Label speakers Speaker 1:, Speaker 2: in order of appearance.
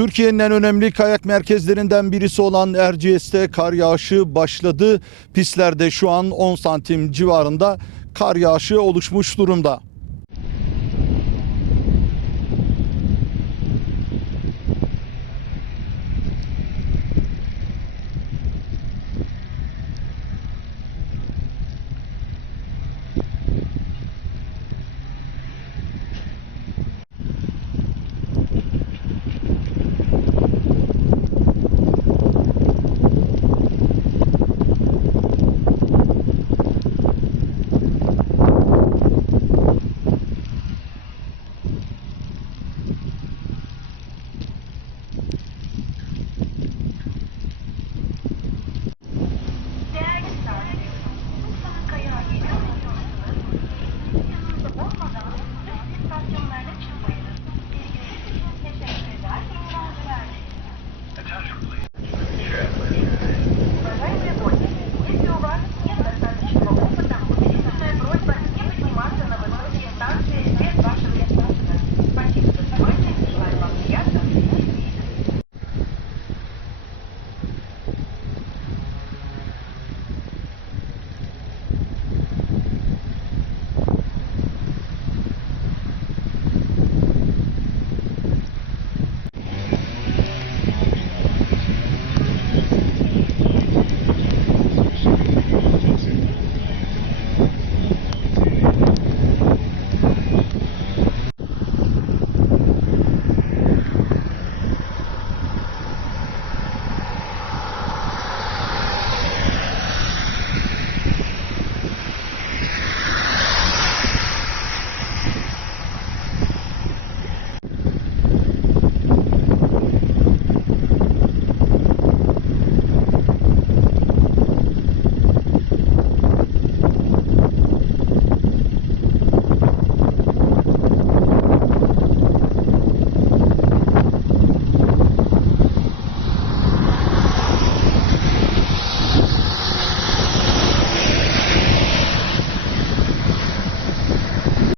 Speaker 1: Türkiye'nin en önemli kayak merkezlerinden birisi olan Erciyes'te kar yağışı başladı. Pistlerde şu an 10 santim civarında kar yağışı oluşmuş durumda.